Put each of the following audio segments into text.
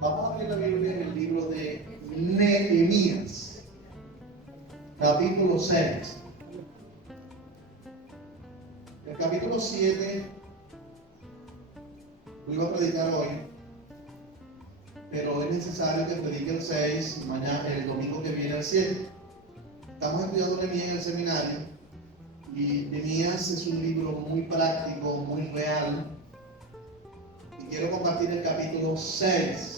Vamos a abrir la Biblia en el libro de Nehemías, capítulo 6. El capítulo 7 lo iba a predicar hoy, pero es necesario que predique el 6, mañana, el domingo que viene el 7. Estamos estudiando Nehemías en el seminario y Nehemías es un libro muy práctico, muy real, y quiero compartir el capítulo 6.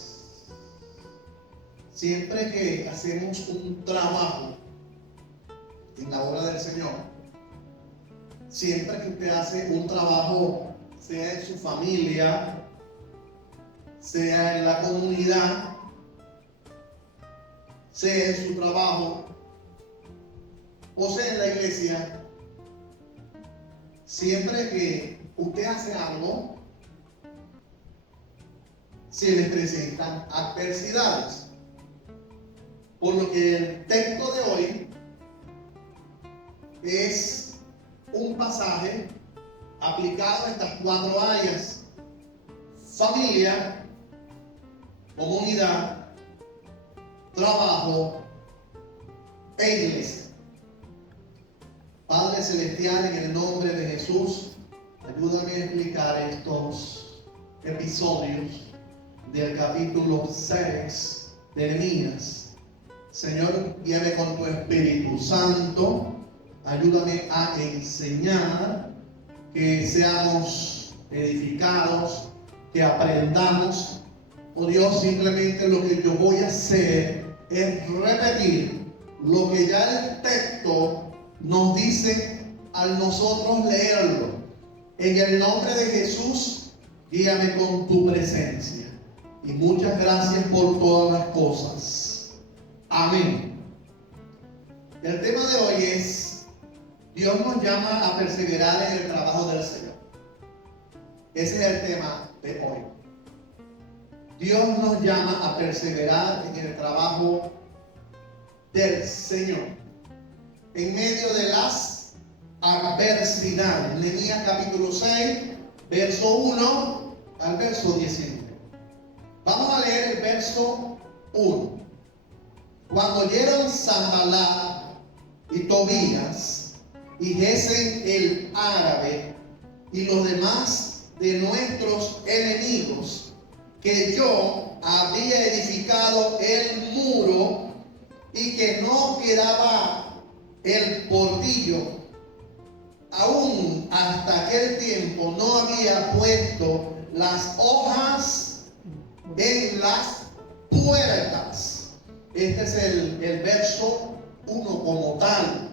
Siempre que hacemos un trabajo en la obra del Señor, siempre que usted hace un trabajo, sea en su familia, sea en la comunidad, sea en su trabajo, o sea en la iglesia, siempre que usted hace algo, se les presentan adversidades. Por lo que el texto de hoy es un pasaje aplicado a estas 4 áreas: familia, comunidad, trabajo e iglesia. Padre Celestial, en el nombre de Jesús, ayúdame a explicar estos episodios del capítulo 6 de Nehemías. Señor, guíame con tu Espíritu Santo, ayúdame a enseñar, que seamos edificados, que aprendamos. Oh Dios, simplemente lo que yo voy a hacer es repetir lo que ya el texto nos dice al nosotros leerlo. En el nombre de Jesús, guíame con tu presencia. Y muchas gracias por todas las cosas. Amén. El tema de hoy es: Dios nos llama a perseverar en el trabajo del Señor. Ese es el tema de hoy. Dios nos llama a perseverar en el trabajo del Señor en medio de las adversidades. Nehemías capítulo 6, verso 1 al verso 19. Vamos a leer el verso 1. Cuando oyeron Sanballat y Tobías y Gesem el árabe y los demás de nuestros enemigos que yo había edificado el muro y que no quedaba el portillo, aún hasta aquel tiempo no había puesto las hojas en las puertas. Este es el verso 1 como tal.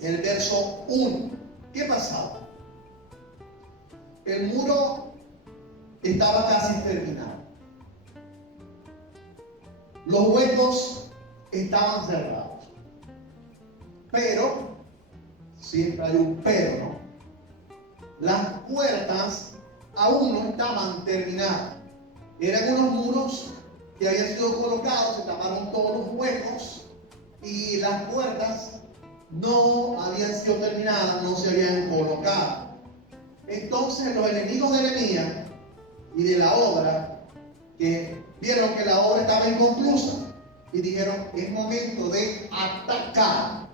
El verso 1. ¿Qué pasaba? El muro estaba casi terminado. Los huecos estaban cerrados. Pero, siempre hay un pero, ¿no? Las puertas aún no estaban terminadas. Eran unos muros que habían sido colocados, se taparon todos los huecos y las puertas no habían sido terminadas, no se habían colocado. Entonces los enemigos de Nehemías y de la obra, que vieron que la obra estaba inconclusa y dijeron: es momento de atacar,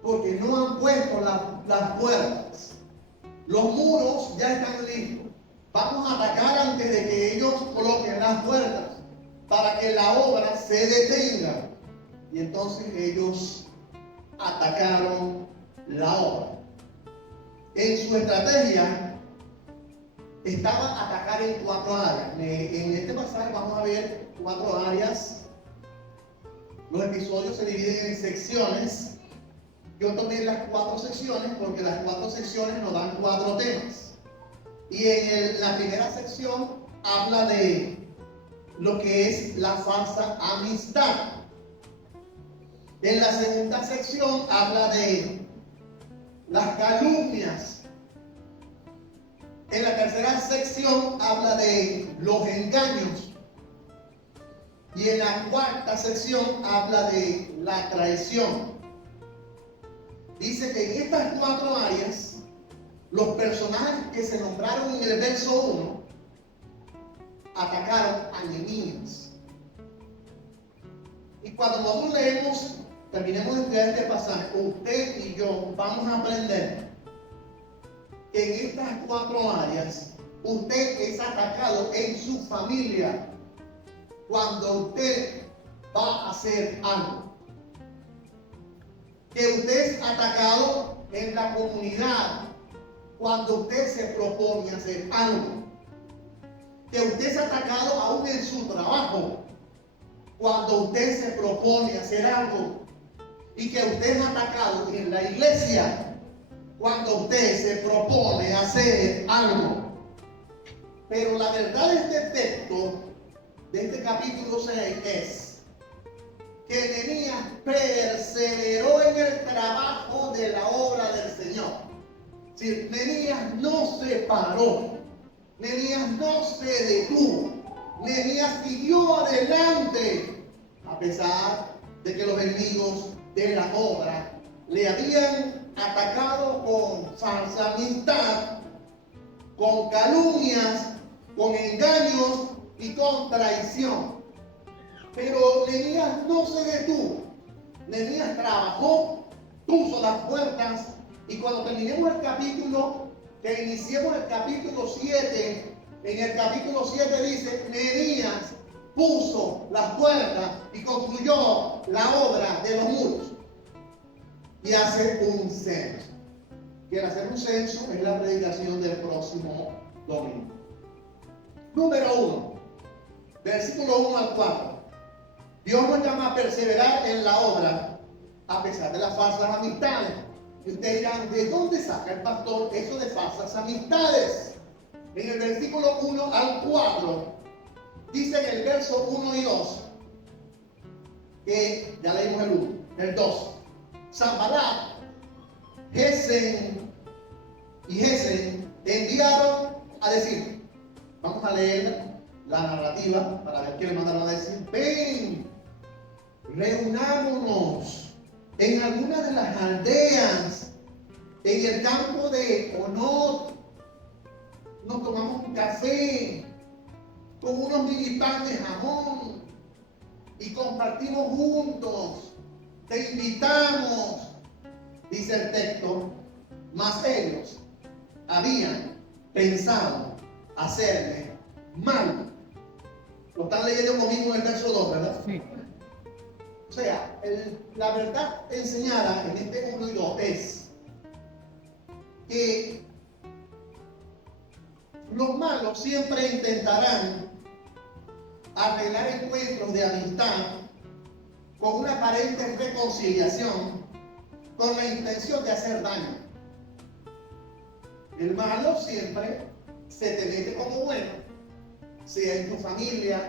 porque no han puesto las puertas. Los muros ya están listos. Vamos a atacar antes de que ellos coloquen las puertas, para que la obra se detenga. Y entonces ellos atacaron la obra. En su estrategia estaba atacar en 4 áreas. En este pasaje vamos a ver 4 áreas. Los episodios se dividen en secciones. Yo tomé las 4 secciones porque las 4 secciones nos dan 4 temas. Y en la primera sección habla de lo que es la falsa amistad. En la segunda sección habla de las calumnias. En la tercera sección habla de los engaños. Y en la cuarta sección habla de la traición. Dice que en estas 4 áreas, los personajes que se nombraron en el verso 1 atacaron a Nehemías. Y cuando nosotros leemos, terminemos de estudiar este pasaje, usted y yo vamos a aprender que en estas 4 áreas usted es atacado en su familia cuando usted va a hacer algo. Que usted es atacado en la comunidad cuando usted se propone hacer algo. Que usted es atacado aún en su trabajo cuando usted se propone hacer algo. Y que usted es atacado en la iglesia cuando usted se propone hacer algo. Pero la verdad de este texto, de este capítulo 6, es que Nehemías perseveró en el trabajo de la obra del Señor. Es decir, Nehemías no se paró, Nehemías no se detuvo, Nehemías siguió adelante a pesar de que los enemigos de la obra le habían atacado con falsa amistad, con calumnias, con engaños y con traición. Pero Nehemías no se detuvo. Nehemías trabajó, puso las puertas, y cuando terminemos el capítulo, que iniciemos el capítulo 7, en el capítulo 7 dice, Nehemías puso las puertas y concluyó la obra de los muros. Y hace un censo. Y al hacer un censo es la predicación del próximo domingo. Número 1, versículo 1 al 4. Dios nos llama a perseverar en la obra a pesar de las falsas amistades. Y ustedes dirán, ¿de dónde saca el pastor eso de falsas amistades? En el versículo 1 al 4, dice en el verso 1 y 2, que ya leímos el 1, el 2. Sanballat, Gesem y Gesem enviaron a decir, vamos a leer la narrativa para ver qué le mandaron a decir. Ven, reunámonos en alguna de las aldeas, en el campo de Onot, nos tomamos un café con unos mini pan de jamón y compartimos juntos. Te invitamos, dice el texto, mas ellos habían pensado hacerle mal. Lo están leyendo conmigo en el verso 2, ¿verdad? Sí. O sea, la verdad enseñada en este 1 y 2 es que los malos siempre intentarán arreglar encuentros de amistad con una aparente reconciliación, con la intención de hacer daño. El malo siempre se te mete como bueno, sea en tu familia,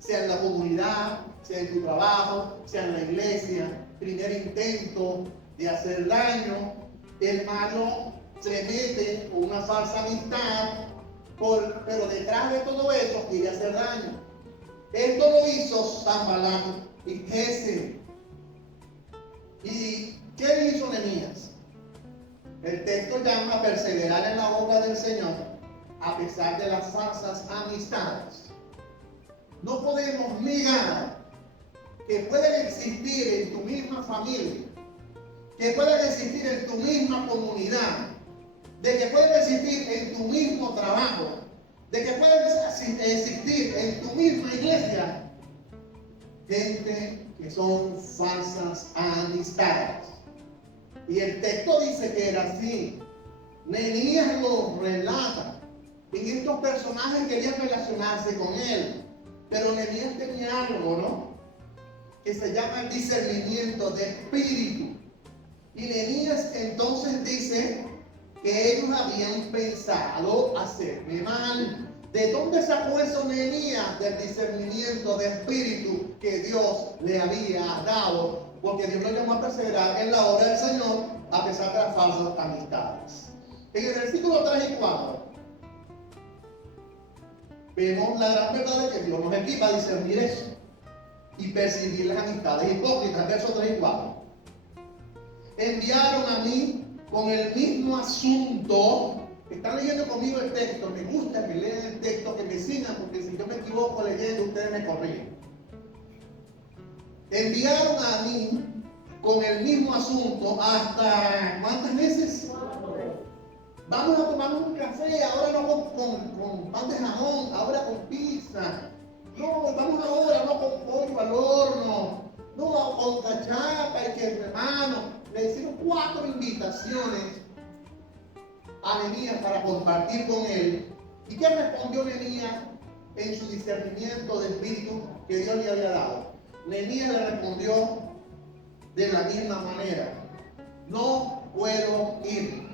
sea en la comunidad, sea en tu trabajo, sea en la iglesia. Primer intento de hacer daño, el malo se mete con una falsa amistad, pero detrás de todo eso quiere hacer daño. Esto lo hizo Sanballat y Gesem. ¿Y qué hizo Nehemías? El texto llama a perseverar en la obra del Señor a pesar de las falsas amistades. No podemos negar que pueden existir en tu misma familia, que pueden existir en tu misma comunidad, de que pueden existir en tu mismo trabajo, de que pueden existir en tu misma iglesia gente que son falsas amistades. Y el texto dice que era así. Nehemías lo relata. Y estos personajes querían relacionarse con él. Pero Nehemías tenía algo, ¿no? Que se llama el discernimiento de espíritu. Y Nehemías entonces dice que ellos habían pensado hacerme mal. ¿De dónde sacó eso Nehemías? Del discernimiento de espíritu que Dios le había dado. Porque Dios lo llamó a perseverar en la obra del Señor a pesar de las falsas amistades. En el versículo 3 y 4 vemos la gran verdad de que Dios nos equipa a discernir eso y percibir las amistades hipócritas. Versos 3 y 4. Enviaron a mí con el mismo asunto están leyendo conmigo el texto, me gusta que lean el texto, que me sigan, porque si yo me equivoco leyendo, ustedes me corrigen. Enviaron a mí con el mismo asunto hasta, ¿cuántas veces? Vamos a tomar un café, ahora no con pan de jamón, ahora con pizza. No, vamos ahora, no con pollo al horno, no con cachapa y que hermano. Le hicieron 4 invitaciones a Nehemías para compartir con él. ¿Y qué respondió Nehemías en su discernimiento de espíritu que Dios le había dado? Nehemías le respondió de la misma manera: no puedo ir,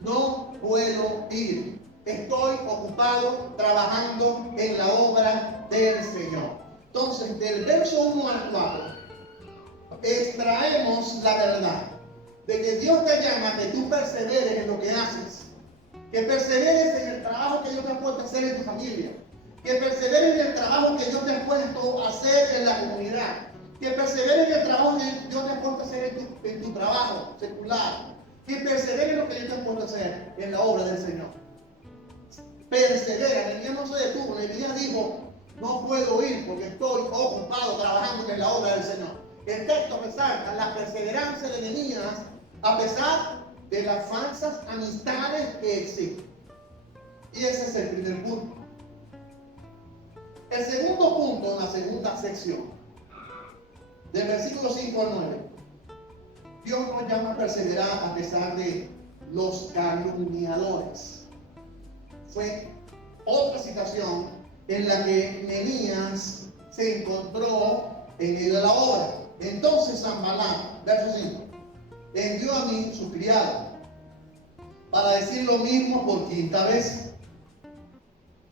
no puedo ir. Estoy ocupado trabajando en la obra del Señor. Entonces, del verso 1 al 4, extraemos la verdad de que Dios te llama a que tú perseveres en lo que haces, que perseveres en el trabajo que Dios te ha puesto a hacer en tu familia, que perseveres en el trabajo que Dios te ha puesto a hacer en la comunidad, que perseveres en el trabajo que Dios te ha puesto a hacer en tu trabajo secular, que perseveres en lo que Dios te ha puesto a hacer en la obra del Señor. Persevera. Nehemías no se detuvo. Nehemías dijo: no puedo ir porque estoy ocupado trabajando en la obra del Señor. El texto resalta la perseverancia de Nehemías a pesar de las falsas amistades que existen. Y ese es el primer punto. El segundo punto, en la segunda sección, del versículo 5 al 9, Dios nos llama a perseverar a pesar de los calumniadores. Fue otra situación en la que Nehemías se encontró en medio de la obra. Entonces Sanballat, verso 5, envió a mí su criado para decir lo mismo por 5ª vez,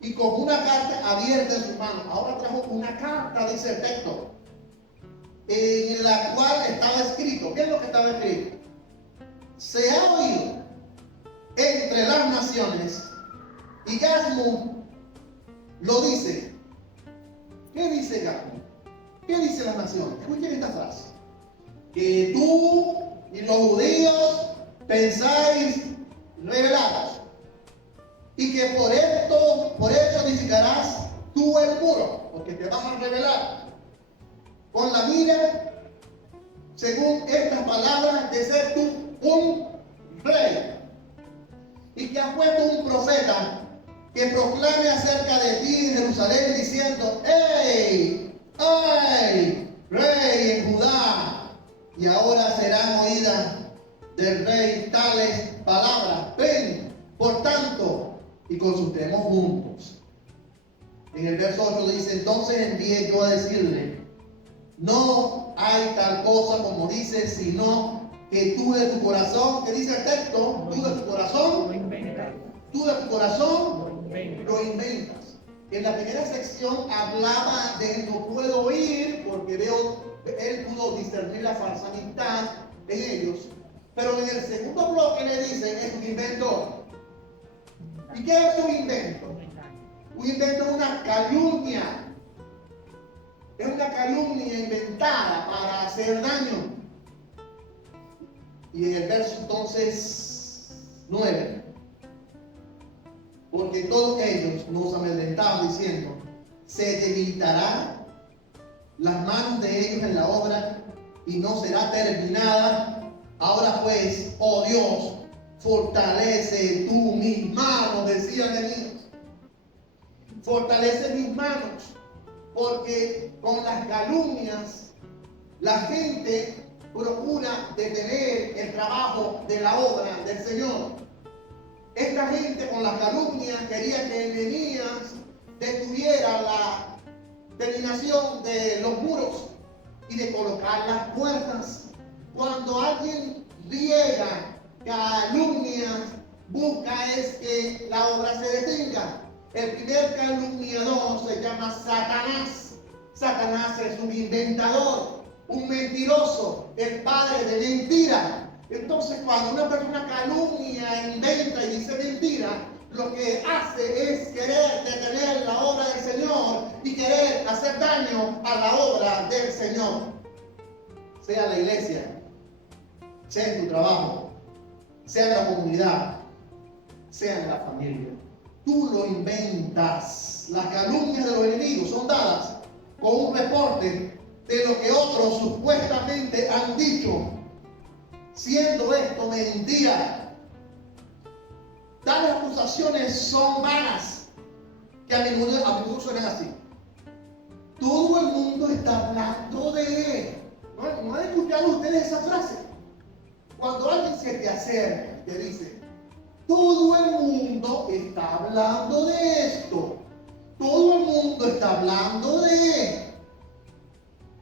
y con una carta abierta en su mano. Ahora trajo una carta, dice el texto, en la cual estaba escrito. ¿Qué es lo que estaba escrito? Se ha oído entre las naciones, y Gasmund lo dice. ¿Qué dice Gasmund? ¿Qué dice las naciones? Escuchen esta frase: que tú y los judíos pensáis rebelados, y que por eso edificarás tú el muro, porque te vas a rebelar con la mira, según estas palabras, de ser tú un rey, y que has puesto un profeta que proclame acerca de ti en Jerusalén, diciendo: ¡Ey! ¡Ay! Rey en Judá. Y ahora serán oídas del rey tales palabras: ven, por tanto, y consultemos juntos. En el verso 8 dice: entonces envié yo a decirle: no hay tal cosa como dices, sino que tú de tu corazón, ¿qué dice el texto? Tú de tu corazón, tú de tu corazón lo inventas. En la primera sección hablaba de no puedo ir, porque él pudo discernir la falsa amistad en ellos. Pero en el segundo bloque le dicen: es un invento. ¿Y qué es un invento? Un invento es una calumnia. Es una calumnia inventada para hacer daño. Y en el verso entonces 9, porque todos ellos nos amedrentaban diciendo: se debilitarán las manos de ellos en la obra y no será terminada. Ahora pues, oh Dios, fortalece tú mis manos, decía Nehemías. Fortalece mis manos, porque con las calumnias la gente procura detener el trabajo de la obra del Señor. Esta gente con las calumnias quería que Nehemías detuviera la terminación de los muros y de colocar las puertas. Cuando alguien riega calumnias, busca es que la obra se detenga. El primer calumniador se llama Satanás. Satanás es un inventador, un mentiroso, el padre de mentira. Entonces, cuando una persona calumnia, inventa y dice mentira, lo que hace es querer detener la obra del Señor y querer hacer daño a la obra del Señor. Sea la iglesia, sea en tu trabajo, sea en la comunidad, sea en la familia. Tú lo inventas. Las calumnias de los enemigos son dadas con un reporte de lo que otros supuestamente han dicho, siendo esto mentira. Tales acusaciones son vanas, que a menudo suenan así. Todo el mundo está hablando de... ¿No han escuchado ustedes esa frase? Cuando alguien se te acerca y te dice, todo el mundo está hablando de esto, todo el mundo está hablando de...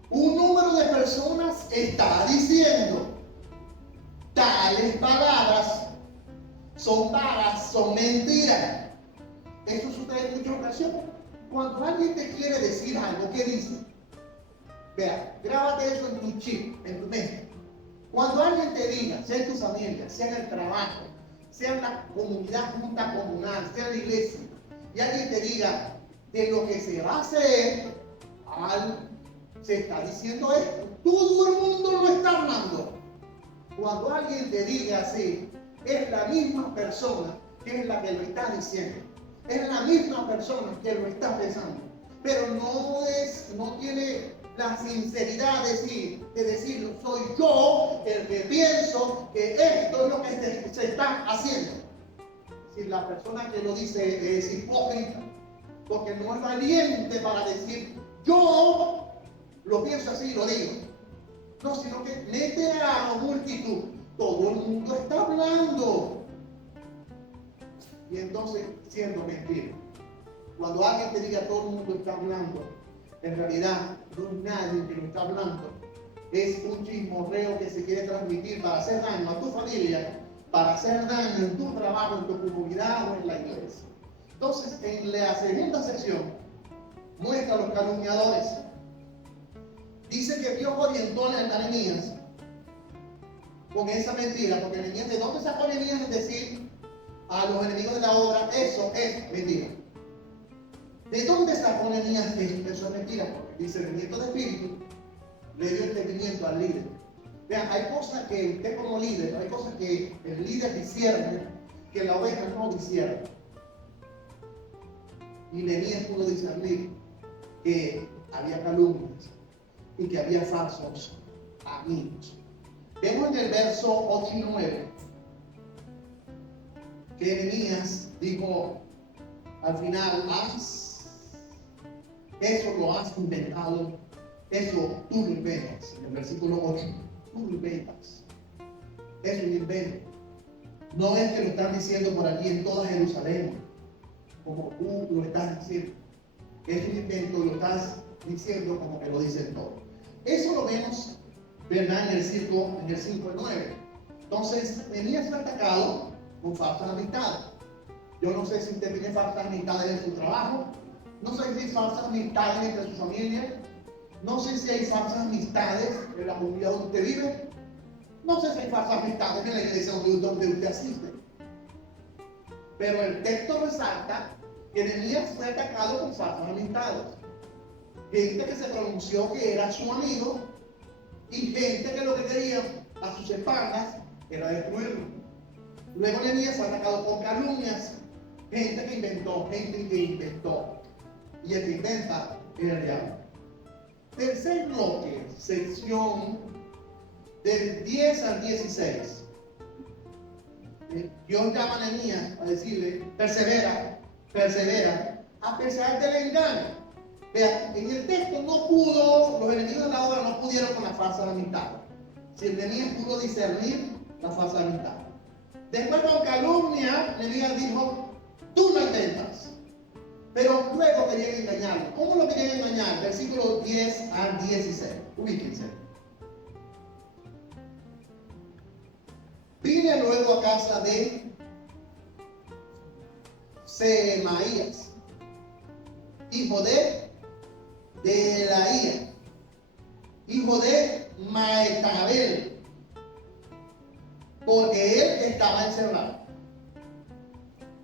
Un número de personas está diciendo, tales palabras son vanas, son mentiras. Eso sucede en muchas ocasiones. Cuando alguien te quiere decir algo, ¿qué dice? Vea, grábate eso en tu chip, en tu mente. Cuando alguien te diga, sea en tu familia, sea en el trabajo, sea en la comunidad junta comunal, sea en la iglesia, y alguien te diga de lo que se va a hacer, se está diciendo esto. Todo el mundo lo está hablando. Cuando alguien te diga así, es la misma persona que es la que lo está diciendo. Es la misma persona que lo está pensando. Pero no tiene la sinceridad de decir, soy yo el que pienso que esto es lo que se está haciendo. Si la persona que lo dice es hipócrita, porque no es valiente para decir, yo lo pienso así y lo digo. No, sino que mete a la multitud. Todo el mundo está hablando. Y entonces, siendo mentira. Cuando alguien te diga todo el mundo está hablando, en realidad no es nadie que lo está hablando. Es un chismorreo que se quiere transmitir para hacer daño a tu familia, para hacer daño en tu trabajo, en tu comunidad o en la iglesia. Entonces, en la segunda sección, muestra a los calumniadores. Dice que Dios orientó a Nehemías con esa mentira, porque Nehemías, ¿de dónde sacó Nehemías en decir a los enemigos de la obra, eso es mentira? ¿De dónde sacó Nehemías eso? Eso es mentira, porque discernimiento de espíritu le dio entendimiento al líder. Vean, hay cosas que usted como líder, hay cosas que el líder discierne, que la oveja no discierne. Y Nehemías pudo discernir que había calumnias y que había falsos amigos. Vemos en el verso 8 y 9 que Nehemías dijo al final, eso lo has inventado, eso tú lo inventas. En el versículo 8, tú lo inventas. Es un invento. No es que lo están diciendo por allí en toda Jerusalén, como tú lo estás diciendo. Es un invento, lo estás diciendo como que lo dicen todos. Eso lo vemos, ¿verdad? En el 5 y 9. Entonces, Nehemías fue atacado con falsas amistades. Yo no sé si usted tiene falsas amistades en su trabajo, no sé si hay falsas amistades entre su familia, no sé si hay falsas amistades en la comunidad donde usted vive, no sé si hay falsas amistades en la iglesia donde usted asiste. Pero el texto resalta que Nehemías fue atacado con falsas amistades. Gente que se pronunció que era su amigo y gente que lo que quería a sus espaldas era destruirlo. Luego Nehemías fue atacado con calumnias, gente que inventó. Y el que inventa es el diablo. Tercer bloque, sección del 10 al 16. Dios llama a Nehemías a decirle, persevera, a pesar del engaño. Vean, en el texto los enemigos de la obra no pudieron con la falsa amistad. Si Nehemías pudo discernir la falsa amistad. Después con calumnia, Nehemías dijo, tú lo intentas. Pero luego querían engañarlo. ¿Cómo lo querían engañar? Versículos 10 al 16. Ubíquense. Vine luego a casa de Semaías, hijo de Delaía, hijo de Maecabel, porque él estaba encerrado.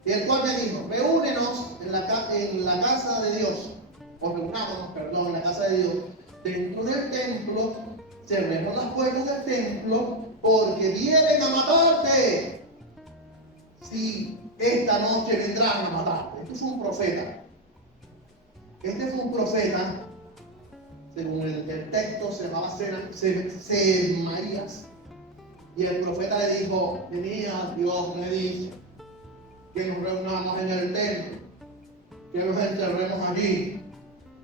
El cual me dijo, reúnenos en la casa de Dios, o reunámonos, perdón, en la casa de Dios, dentro del templo, cerremos las puertas del templo, porque vienen a matarte. Si esta noche vendrán a matarte. Este fue un profeta. Este fue un profeta, según el texto, se llamaba Semaías. Y el profeta le dijo: Nehemías, Dios me dice que nos reunamos en el templo, que nos encerremos allí,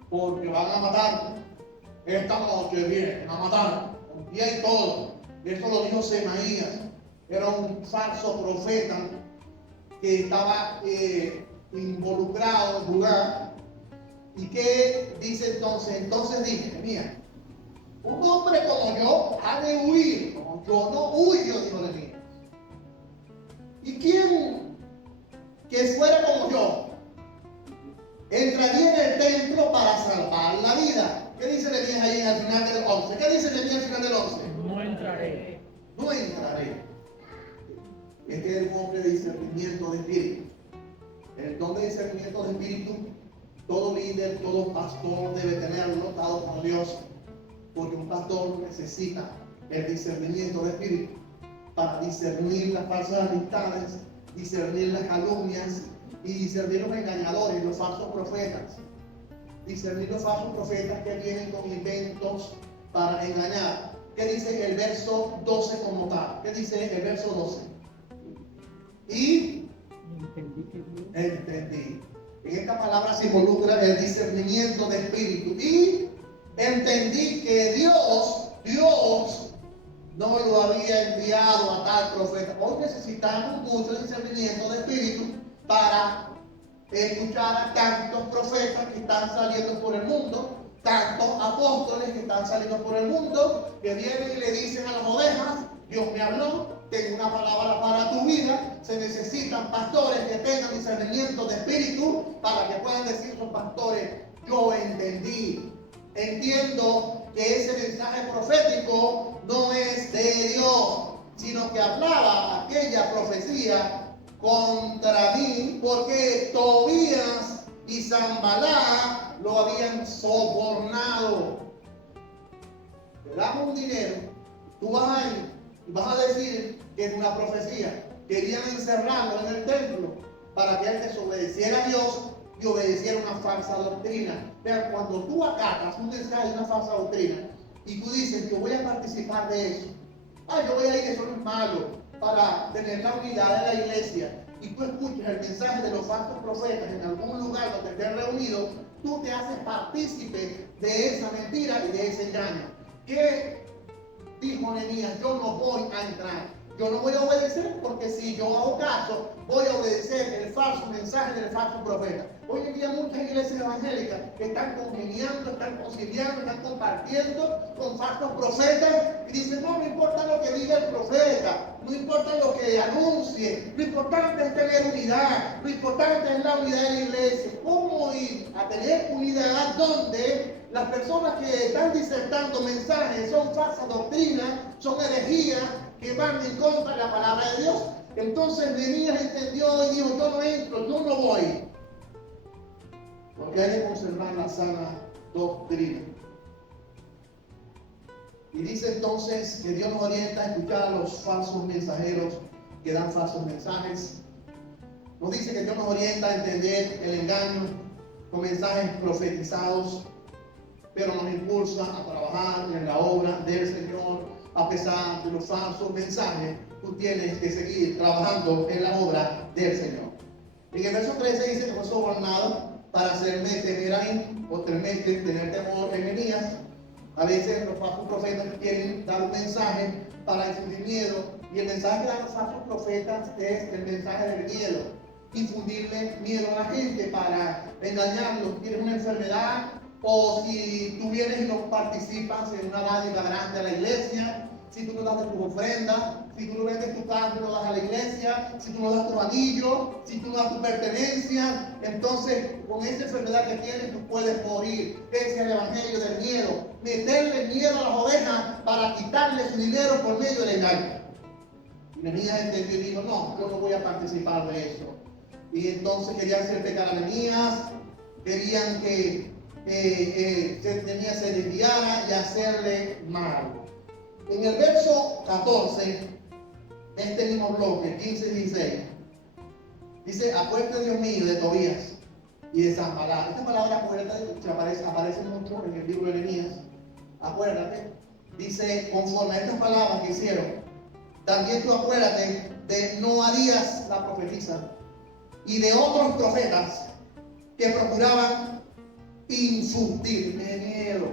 porque van a matar. Esta noche vienen a matar, con pie y todo. Esto lo dijo Semaías. Era un falso profeta que estaba involucrado en el lugar. ¿Y qué dice entonces? Entonces dije: mira, un hombre como yo ha de huir, como yo no huyo, dijo Nehemías. ¿Y quién que fuera como yo entraría en el templo para salvar la vida? ¿Qué dice Nehemías ahí al final del 11? ¿Qué dice Nehemías al final del 11? No entraré. No entraré. Este es el hombre de discernimiento de espíritu. El don de discernimiento de espíritu, todo líder, todo pastor debe tenerlo, dado por Dios, porque un pastor necesita el discernimiento de espíritu para discernir las falsas amistades, discernir las calumnias y discernir los engañadores, los falsos profetas. Discernir los falsos profetas que vienen con inventos para engañar. ¿Qué dice el verso 12 como tal? ¿Qué dice el verso 12? Y entendí. En esta palabra se involucra el discernimiento de espíritu. Y entendí que Dios no lo había enviado a tal profeta. Hoy necesitamos mucho discernimiento de espíritu para escuchar a tantos profetas que están saliendo por el mundo, tantos apóstoles que están saliendo por el mundo, que vienen y le dicen a las ovejas: Dios me habló, tengo una palabra para tu vida. Se necesitan pastores que tengan discernimiento de espíritu para que puedan decir los pastores: yo entendí, entiendo que ese mensaje profético no es de Dios, sino que hablaba aquella profecía contra mí, porque Tobías y Sanbalá lo habían sobornado. Te damos un dinero, tú vas a ir y vas a decir que es una profecía. Querían encerrarlo en el templo para que él desobedeciera a Dios y obedeciera una falsa doctrina. Vean, cuando tú acatas un mensaje de una falsa doctrina y tú dices: yo voy a participar de eso, yo voy a ir, eso no es malo, para tener la unidad de la iglesia, y tú escuchas el mensaje de los falsos profetas en algún lugar donde estén reunidos, tú te haces partícipe de esa mentira y de ese engaño. ¿Qué dijo Nehemías? Yo no voy a entrar. Yo no voy a obedecer, porque si yo hago caso, voy a obedecer el falso mensaje del falso profeta. Hoy en día muchas iglesias evangélicas están congeniando, están conciliando, están compartiendo con falsos profetas y dicen: no importa lo que diga el profeta, no importa lo que anuncie, lo importante es tener unidad, lo importante es la unidad de la iglesia. ¿Cómo ir a tener unidad donde las personas que están disertando mensajes son falsas doctrinas, son herejías que van en contra de la palabra de Dios? Entonces Nehemías entendió y dijo: yo no entro, yo no voy, porque hay que conservar la sana doctrina. Y dice entonces que Dios nos orienta a escuchar a los falsos mensajeros que dan falsos mensajes. Nos dice que Dios nos orienta a entender el engaño con mensajes profetizados, pero nos impulsa a trabajar en la obra del Señor a pesar de los falsos mensajes. Tú tienes que seguir trabajando en la obra del Señor. En el verso 13 dice que fue sobornado para hacerme temer a mí, o tener temor en Nehemías. A veces los falsos profetas quieren dar un mensaje para infundir miedo, y el mensaje que dan los falsos profetas es el mensaje del miedo. Infundirle miedo a la gente para engañarlos. Tienes una enfermedad, o si tú vienes y no participas en una dádiva grande a la iglesia, si tú no das de tu ofrenda, si tú no vendes tu carro y no das a la iglesia, si tú no das tu anillo, si tú no das tu pertenencia, entonces con esa enfermedad que tienes tú puedes morir. Ese es el evangelio del miedo. Meterle miedo a las ovejas para quitarle su dinero por medio del engaño. Y Nehemías entendió y dijo: no, yo no voy a participar de eso. Y entonces querían hacer pecar a Nehemías, querían que Nehemías se desviara y hacerle mal. En el verso 14, este mismo bloque, 15 y 16, Dice, acuérdate, Dios mío, de Tobías y de Sanballat. Esta palabra acuérdate aparece mucho en el libro de Nehemías. Acuérdate. Dice, conforme a estas palabras que hicieron, también tú acuérdate de Noadías la profetisa y de otros profetas que procuraban infundirme miedo.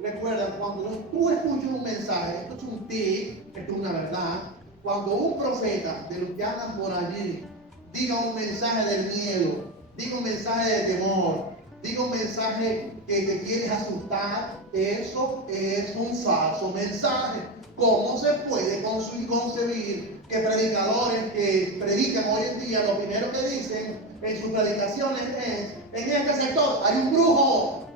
Recuerda, cuando tú escuchas un mensaje, esto es un tip, esto es una verdad. Cuando un profeta de los que andan por allí diga un mensaje del miedo, diga un mensaje de temor, diga un mensaje que te quiere asustar, eso es un falso mensaje. ¿Cómo se puede concebir que predicadores que predican hoy en día, lo primero que dicen en sus predicaciones es: en este sector hay un brujo,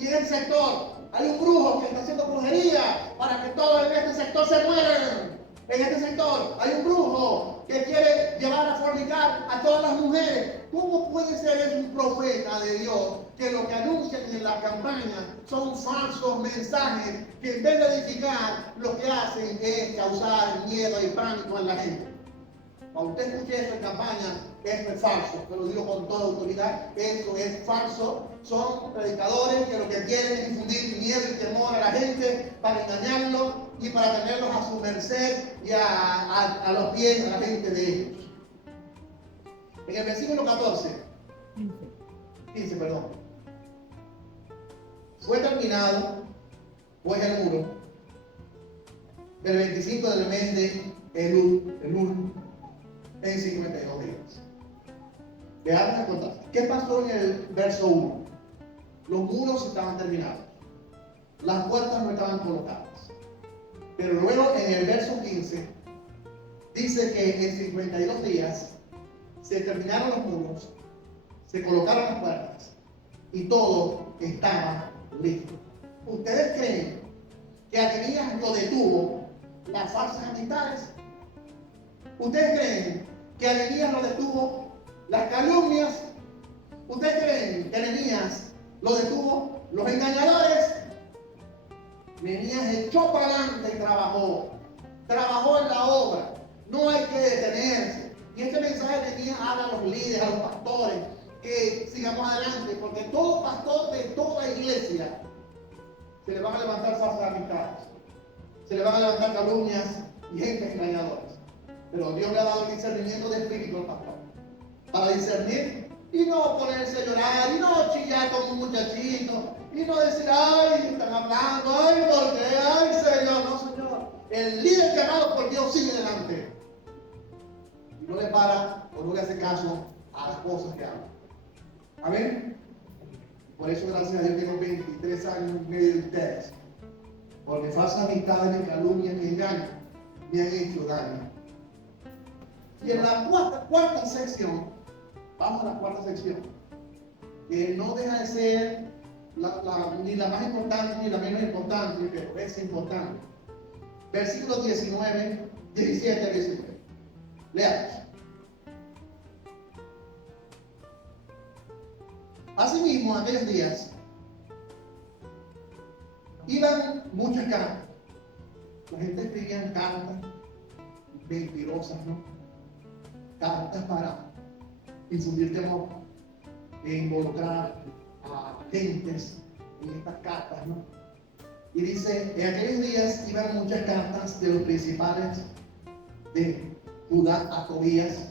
y en este sector hay un brujo que está haciendo brujería para que todos en este sector se mueran? En este sector hay un brujo que quiere llevar a fornicar a todas las mujeres. ¿Cómo puede ser eso un profeta de Dios que lo que anuncian en la campaña son falsos mensajes que en vez de edificar lo que hacen es causar miedo y pánico en la gente? Cuando usted escuche eso en campaña, eso es falso. Te lo digo con toda autoridad, eso es falso. Son predicadores que lo que quieren es infundir miedo y temor a la gente para engañarlos y para tenerlos a su merced y a los pies de la gente de ellos. En el versículo 15, perdón. Fue terminado, pues, el muro del 25 del mes de Elul, en 52 días. Veamos a contar. ¿Qué pasó en el verso 1? Los muros estaban terminados. Las puertas no estaban colocadas. Pero luego en el verso 15 dice que en 52 días se terminaron los muros, se colocaron las puertas y todo estaba listo. ¿Ustedes creen que a Nehemías lo detuvo las falsas amistades? ¿Ustedes creen que a Nehemías lo detuvo las calumnias? ¿Ustedes creen que Nehemías lo detuvo los engañadores? Nehemías echó para adelante y trabajó en la obra. No hay que detenerse. Y este mensaje de Nehemías habla a los líderes, a los pastores, que sigamos adelante, porque todo pastor de toda iglesia se le van a levantar falsas amistades, se le van a levantar calumnias y gente engañadora. Pero Dios le ha dado el discernimiento de espíritu al pastor para discernir y no ponerse a llorar y no chillar como un muchachito y no decir: ay, están hablando, ay, ¿por qué? Ay, Señor. No, Señor. El líder llamado por Dios sigue adelante y no le para o no le hace caso a las cosas que habla. Amén. Por eso, gracias a Dios, tengo 23 años en medio de ustedes, porque falsas amistades, ni calumnias, ni engaños me han hecho daño. Y en la cuarta sección, vamos a la cuarta sección, que no deja de ser ni la más importante ni la menos importante, pero es importante. Versículos 19, 17 y 19. Leamos. Asimismo, aquellos días iban muchas cartas. La gente escribía cartas mentirosas, ¿no? Cartas para infundir temor e involucrar a gentes en estas cartas, ¿no? Y dice: en aquellos días iban muchas cartas de los principales de Judá a Tobías,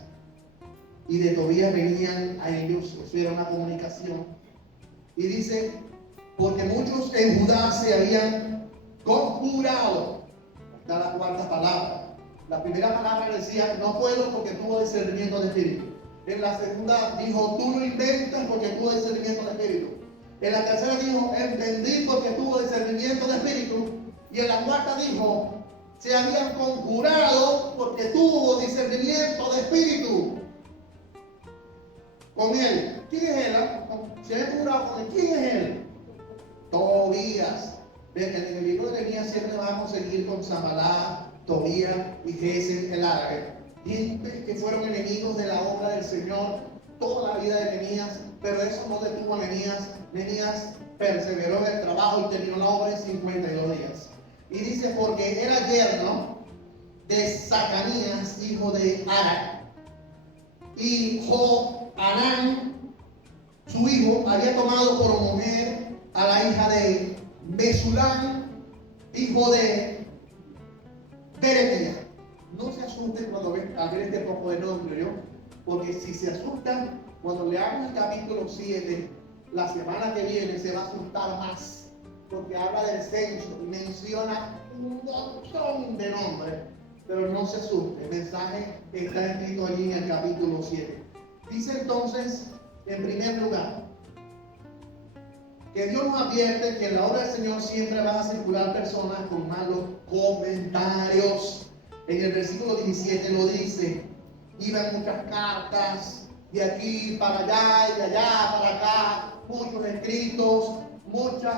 y de Tobías venían a ellos. Eso era una comunicación. Y dice: porque muchos en Judá se habían conjurado. Está la cuarta palabra. La primera palabra decía: no puedo, porque tuvo discernimiento de espíritu. En la segunda dijo: tú lo inventas, porque tuvo discernimiento de espíritu. En la tercera dijo: entendí, porque tuvo discernimiento de espíritu. Y en la cuarta dijo: se habían conjurado, porque tuvo discernimiento de espíritu. Con él. ¿Quién es él? Se habían conjurado con él. ¿Quién es él? Tobías. En el libro de Nehemías siempre vamos a seguir con Sanballat, Tobías y Gesem el árabe. Gente que fueron enemigos de la obra del Señor toda la vida de Nehemías, pero eso no detuvo a Nehemías. Nehemías perseveró en el trabajo y terminó la obra en 52 días. Y dice: porque era yerno de Zacarías, hijo de Ara. Y Johanán, su hijo, había tomado por mujer a la hija de Mesulán, hijo de Berequia. No se asusten cuando ven a ver este poco de nombre, ¿yo? Porque si se asustan, cuando leamos el capítulo 7, la semana que viene se va a asustar más, porque habla del censo y menciona un montón de nombres. Pero no se asuste, el mensaje está escrito allí en el capítulo 7. Dice entonces, en primer lugar, que Dios nos advierte que en la obra del Señor siempre van a circular personas con malos comentarios. En el versículo 17 lo dice: iban muchas cartas de aquí para allá y de allá para acá, muchos escritos, muchos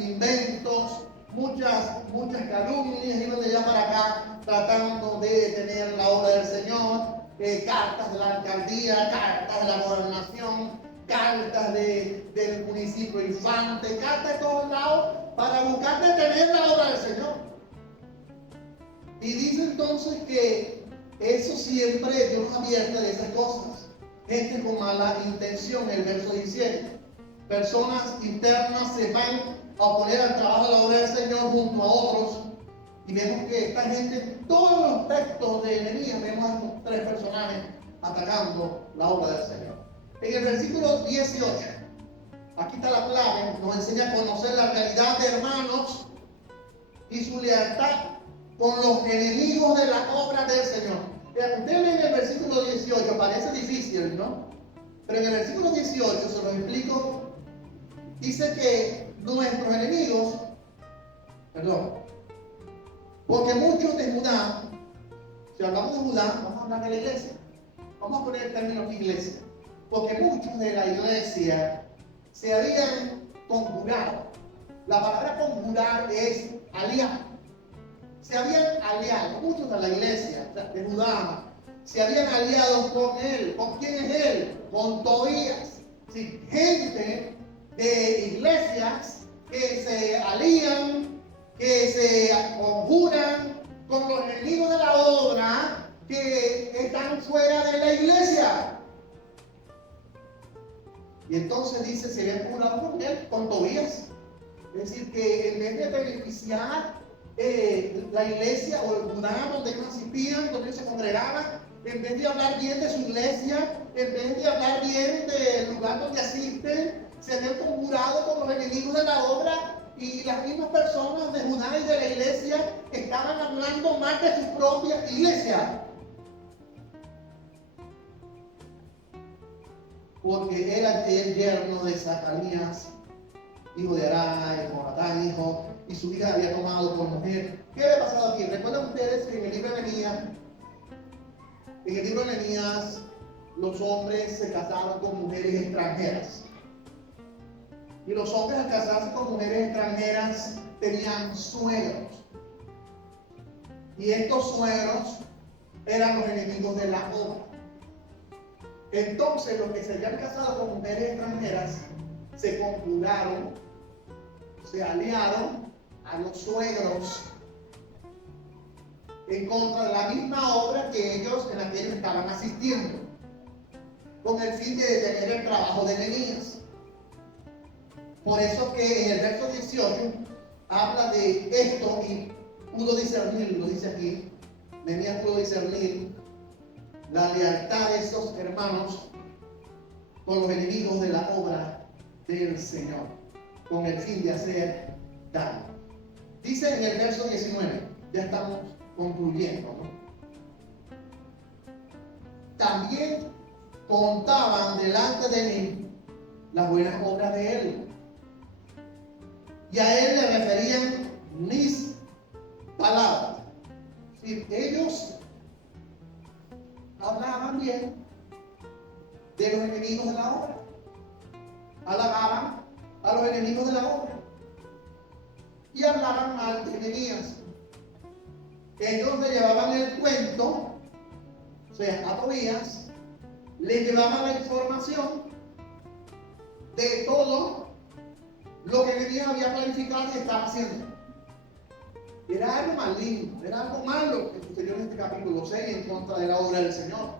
inventos, muchas calumnias iban de allá para acá tratando de detener la obra del Señor. Cartas de la alcaldía, cartas de la gobernación, cartas del municipio infante, cartas de todos lados para buscar detener la obra del Señor. Y dice entonces que eso siempre Dios advierte de esas cosas. Gente con mala intención, el verso 17. Personas internas se van a oponer al trabajo de la obra del Señor junto a otros. Y vemos que esta gente, en todos los textos de Nehemías, vemos a estos tres personajes atacando la obra del Señor. En el versículo 18, aquí está la clave, nos enseña a conocer la realidad de hermanos y su lealtad con los enemigos de la obra del Señor. Ustedes ven el versículo 18, parece difícil, ¿no? Pero en el versículo 18, se los explico, dice que nuestros enemigos, porque muchos de Judá, si hablamos de Judá, vamos a hablar de la iglesia, vamos a poner el término iglesia, porque muchos de la iglesia se habían conjurado. La palabra conjurar es aliar. Se habían aliado, muchos de la iglesia de Judá, se habían aliado con él. ¿Con quién es él? Con Tobías. Sí, gente de iglesias que se alían, que se conjuran con los enemigos de la obra que están fuera de la iglesia. Y entonces dice, se habían conjurado con él, con Tobías. Es decir, que en vez de beneficiar la iglesia o el Judá donde ellos asistían, donde ellos se congregaban, en vez de hablar bien de su iglesia, en vez de hablar bien del lugar donde asisten, se habían conjurado con los enemigos de la obra, y las mismas personas de Judá y de la iglesia estaban hablando mal de su propia iglesia. Porque era el yerno de Zacarías, hijo de Ará, y Jonatán, hijo, y su hija había tomado por mujer. ¿Qué había pasado aquí? ¿Recuerdan ustedes que en el libro de Nehemías, los hombres se casaban con mujeres extranjeras? Y los hombres, al casarse con mujeres extranjeras, tenían suegros. Y estos suegros eran los enemigos de la obra. Entonces, los que se habían casado con mujeres extranjeras se conjuraron, se aliaron a los suegros en contra de la misma obra en la que ellos estaban asistiendo, con el fin de detener el trabajo de Nehemías. Por eso que en el verso 18 habla de esto y pudo discernir, lo dice aquí, Nehemías pudo discernir la lealtad de esos hermanos con los enemigos de la obra del Señor, con el fin de hacer daño. Dice en el verso 19, ya estamos concluyendo, ¿no? También contaban delante de mí las buenas obras de él, y a él le referían mis palabras. Si ellos hablaban bien de los enemigos de la obra, halagaban a los enemigos de la obra y hablaban mal de Nehemías. Ellos le llevaban el cuento, o sea, a Tobías, le llevaban la información de todo lo que Nehemías había planificado y estaba haciendo. Era algo maligno, era algo malo que sucedió en este capítulo 6 en contra de la obra del Señor.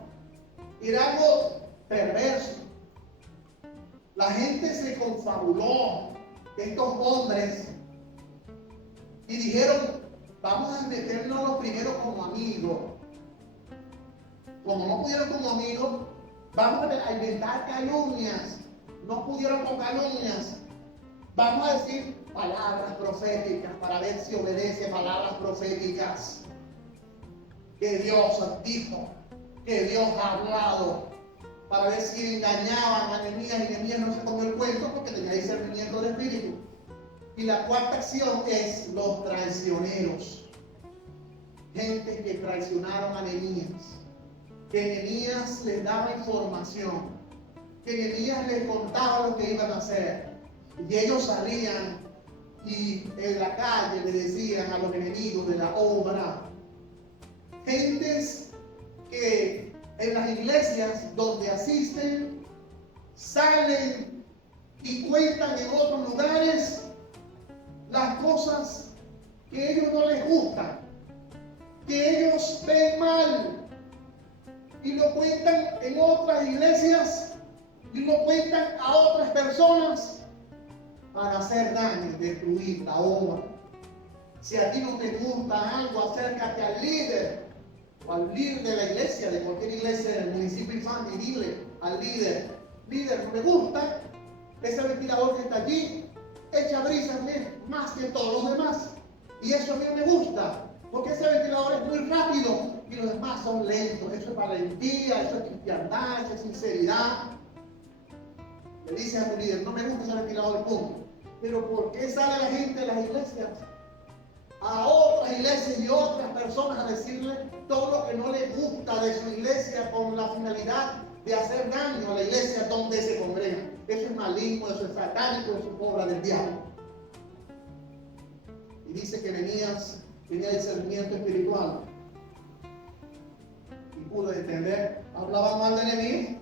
Y era algo perverso. La gente se confabuló, estos hombres, y dijeron, vamos a meternos los primeros como amigos. Como no pudieron como amigos, vamos a inventar calumnias. No pudieron con calumnias. Vamos a decir palabras proféticas para ver si obedece palabras proféticas. Que Dios dijo, que Dios ha hablado, para ver si engañaban a Nehemías, y Nehemías no se comió el cuento porque tenía discernimiento del espíritu. Y la cuarta acción es los traicioneros. Gente que traicionaron a Nehemías. Que Nehemías les daba información. Que Nehemías les contaba lo que iban a hacer. Y ellos salían y en la calle le decían a los enemigos de la obra. Gentes que en las iglesias donde asisten, salen y cuentan en otros lugares las cosas que a ellos no les gustan, que ellos ven mal, y lo cuentan en otras iglesias y lo cuentan a otras personas para hacer daño, destruir la obra. Si a ti no te gusta algo, acércate al líder o al líder de la iglesia, de cualquier iglesia del municipio infante, y dile al líder, no me gusta ese ventilador que está allí, echa brisa más que todos los demás, y eso a mí no me gusta, porque ese ventilador es muy rápido y los demás son lentos. Eso es valentía, eso es cristiandad, eso es sinceridad. Le dice a tu líder, no me gusta ese ventilador, punto. Pero ¿por qué sale la gente de las iglesias a otras iglesias y otras personas a decirle todo lo que no les gusta de su iglesia con la finalidad de hacer daño a la iglesia donde se congregan? Eso es maligno, eso es satánico, eso es obra del diablo. Y dice que Nehemías tenía discernimiento espiritual y pudo entender. Hablaban mal de Nehemías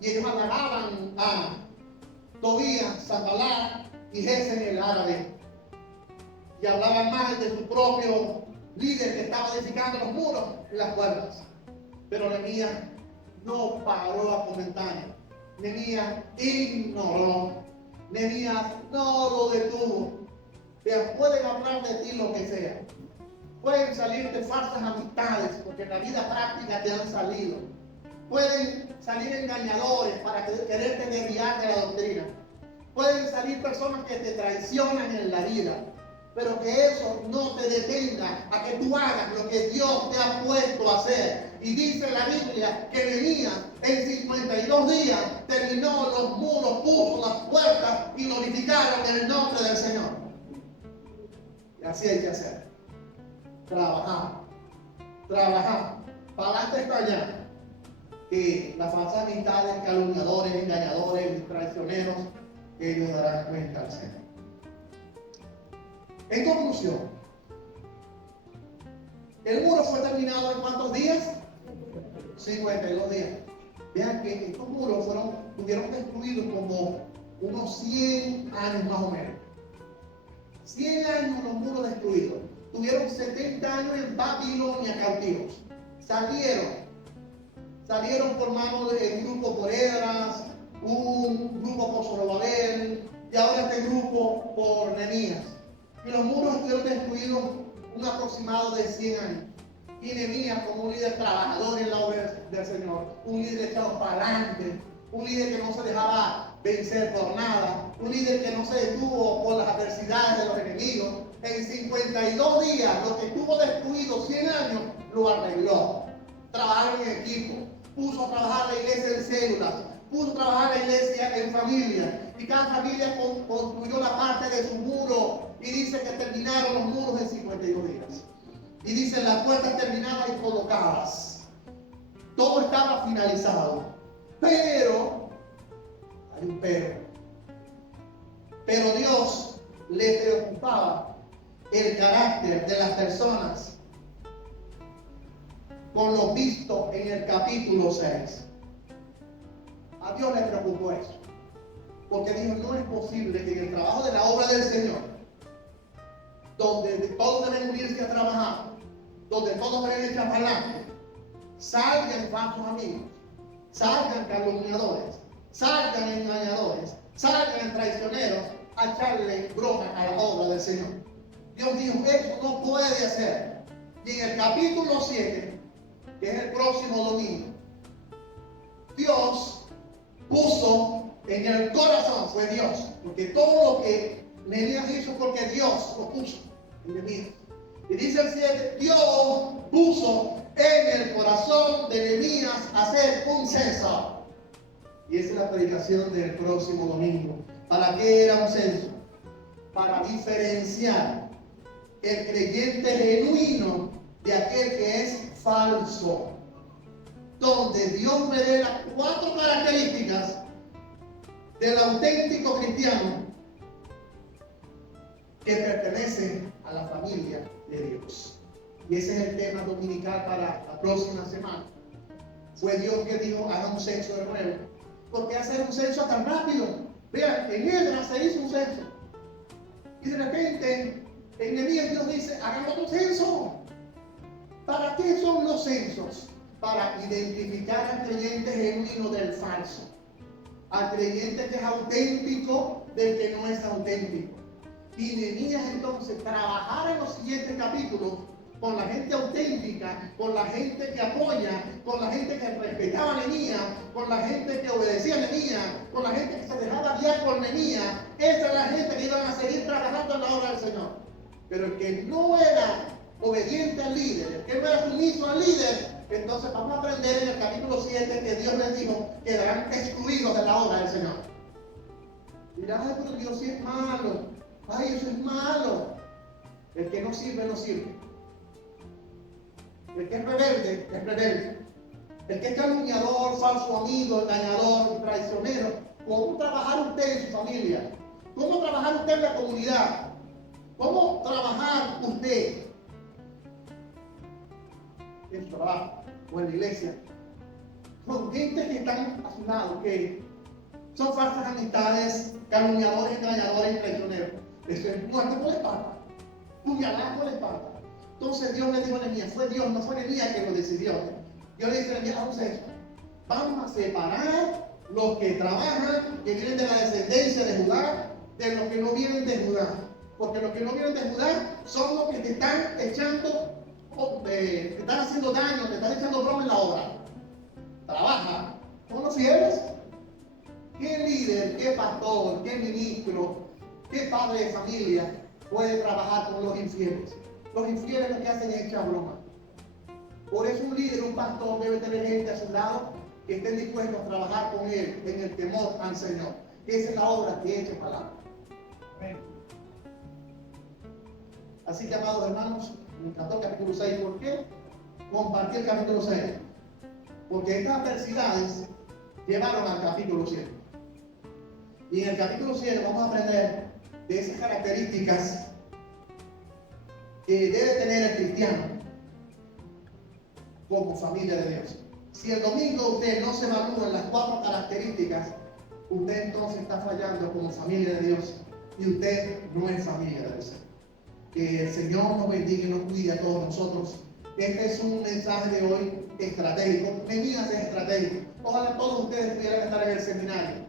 y ellos alababan a Tobías, Sanballat y Gesem el árabe, y hablaban mal de su propio líder que estaba edificando los muros y las puertas. Pero Nehemías no paró a comentar. Nehemías ignoró. Nehemías no lo detuvo. Pueden hablar de ti lo que sea. Pueden salirte falsas amistades, porque en la vida práctica te han salido. Pueden salir engañadores para quererte desviar de la doctrina. Pueden salir personas que te traicionan en la vida. Pero que eso no te detenga a que tú hagas lo que Dios te ha puesto a hacer. Y dice la Biblia que Nehemías en 52 días terminó los muros, puso las puertas y glorificaron el nombre del Señor. Y así hay que hacer. Trabajar. Para adelante está allá. Que las falsas amistades, calumniadores, engañadores, traicioneros, que ellos darán cuenta al Señor. En conclusión, el muro fue terminado en ¿cuántos días? 52 días. Vean que estos muros tuvieron destruidos como unos 100 años más o menos. 100 años los muros destruidos. Tuvieron 70 años en Babilonia cautivos. Salieron por manos de un grupo por Esdras, un grupo por Zorobabel, y ahora este grupo por Nehemías. Y los muros estuvieron destruidos un aproximado de 100 años. Y Nehemías, como un líder trabajador en la obra del Señor, un líder echado para adelante, un líder que no se dejaba vencer por nada, un líder que no se detuvo por las adversidades de los enemigos, en 52 días lo que estuvo destruido 100 años lo arregló. Trabajaron en equipo, puso a trabajar la iglesia en células, puso a trabajar la iglesia en familia, y cada familia construyó la parte de su muro, y dice que terminaron los muros en 52 días. Y dice las puertas terminadas y colocadas. Todo estaba finalizado. Pero, hay un pero Dios le preocupaba el carácter de las personas con lo visto en el capítulo 6. A Dios le preocupó eso. Porque dijo, no es posible que en el trabajo de la obra del Señor, donde todos deben unirse a trabajar, donde todos deben echar para adelante, salgan falsos amigos, salgan calumniadores, salgan engañadores, salgan traicioneros a echarle broma a la obra del Señor. Dios dijo, eso no puede hacer. Y en el capítulo 7, que es el próximo domingo, Dios puso en el corazón, fue Dios, porque todo lo que Nehemías hizo porque Dios lo puso en Nehemías. Y dice el 7, Dios puso en el corazón de Nehemías hacer un censo. Y esa es la predicación del próximo domingo. ¿Para qué era un censo? Para diferenciar el creyente genuino de aquel que es falso. Donde Dios revela 4 características del auténtico cristiano que pertenece a la familia de Dios. Y ese es el tema dominical para la próxima semana. Fue Dios que dijo, haga un censo de nuevo. ¿Por qué hacer un censo tan rápido? Vean, en Esdras se hizo un censo. Y de repente, en Nehemías Dios dice, hagan otro censo. ¿Para qué son los censos? Para identificar al creyente genuino del falso. Al creyente que es auténtico del que no es auténtico. Y Nehemías entonces trabajar en los siguientes capítulos con la gente auténtica, con la gente que apoya, con la gente que respetaba a Nehemías, con la gente que obedecía a Nehemías, con la gente que se dejaba guiar por Nehemías. Esa es la gente que iban a seguir trabajando en la obra del Señor. Pero el que no era obediente al líder, el que no era sumiso al líder, entonces vamos a aprender en el capítulo 7 que Dios les dijo que quedarán excluidos de la obra del Señor. Dirán, ay, pero Dios sí es malo. Ay, eso es malo. El que no sirve, no sirve. El que es rebelde, es rebelde. El que es calumniador, falso amigo, engañador, traicionero. ¿Cómo trabajar usted en su familia? ¿Cómo trabajar usted en la comunidad? ¿Cómo trabajar usted en su trabajo o en la iglesia? Con gente que están a su lado, que son falsas amistades, calumniadores, engañadores y traicioneros. Eso es muerte por la espalda, puñalada por la espalda. Entonces Dios le dijo a Nehemías, fue Dios, no fue Nehemías que lo decidió. Dios le dice a Nehemías, vamos a hacer eso. Vamos a separar los que trabajan, que vienen de la descendencia de Judá, de los que no vienen de Judá. Porque los que no vienen de Judá son los que te están echando, te están haciendo daño, te están echando broma en la obra. Trabaja, son los fieles. ¿Qué líder, qué pastor, qué ministro, qué padre de familia puede trabajar con los infieles? Los infieles lo que hacen es echar broma. Por eso un líder, un pastor debe tener gente a su lado que estén dispuestos a trabajar con él en el temor al Señor. Esa es la obra que eche palabra. Amén. Así que, amados hermanos, me encantó el capítulo 6. ¿Por qué? Compartí el capítulo 6. Porque estas adversidades llevaron al capítulo 7. Y en el capítulo 7 vamos a aprender de esas características que debe tener el cristiano como familia de Dios. Si el domingo usted no se evalúa en las 4 características, usted entonces está fallando como familia de Dios y usted no es familia de Dios. Que el Señor nos bendiga y nos cuide a todos nosotros. Este es un mensaje de hoy estratégico. Nehemías es estratégico. Ojalá todos ustedes pudieran estar en el seminario.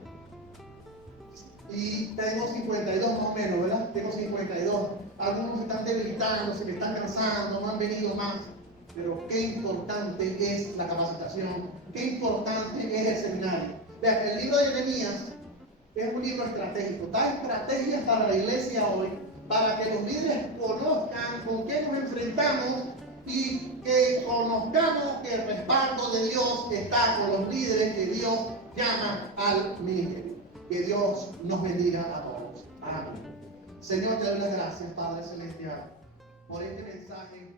Y tengo 52 más o menos, ¿verdad? Tengo 52. Algunos están debilitando, se me están cansando, no han venido más. Pero qué importante es la capacitación, qué importante es el seminario. Vean, el libro de Nehemías es un libro estratégico. Da estrategias para la iglesia hoy, para que los líderes conozcan con qué nos enfrentamos y que conozcamos que el respaldo de Dios está con los líderes que Dios llama al ministerio. Que Dios nos bendiga a todos. Amén. Señor, te doy las gracias, Padre Celestial, por este mensaje.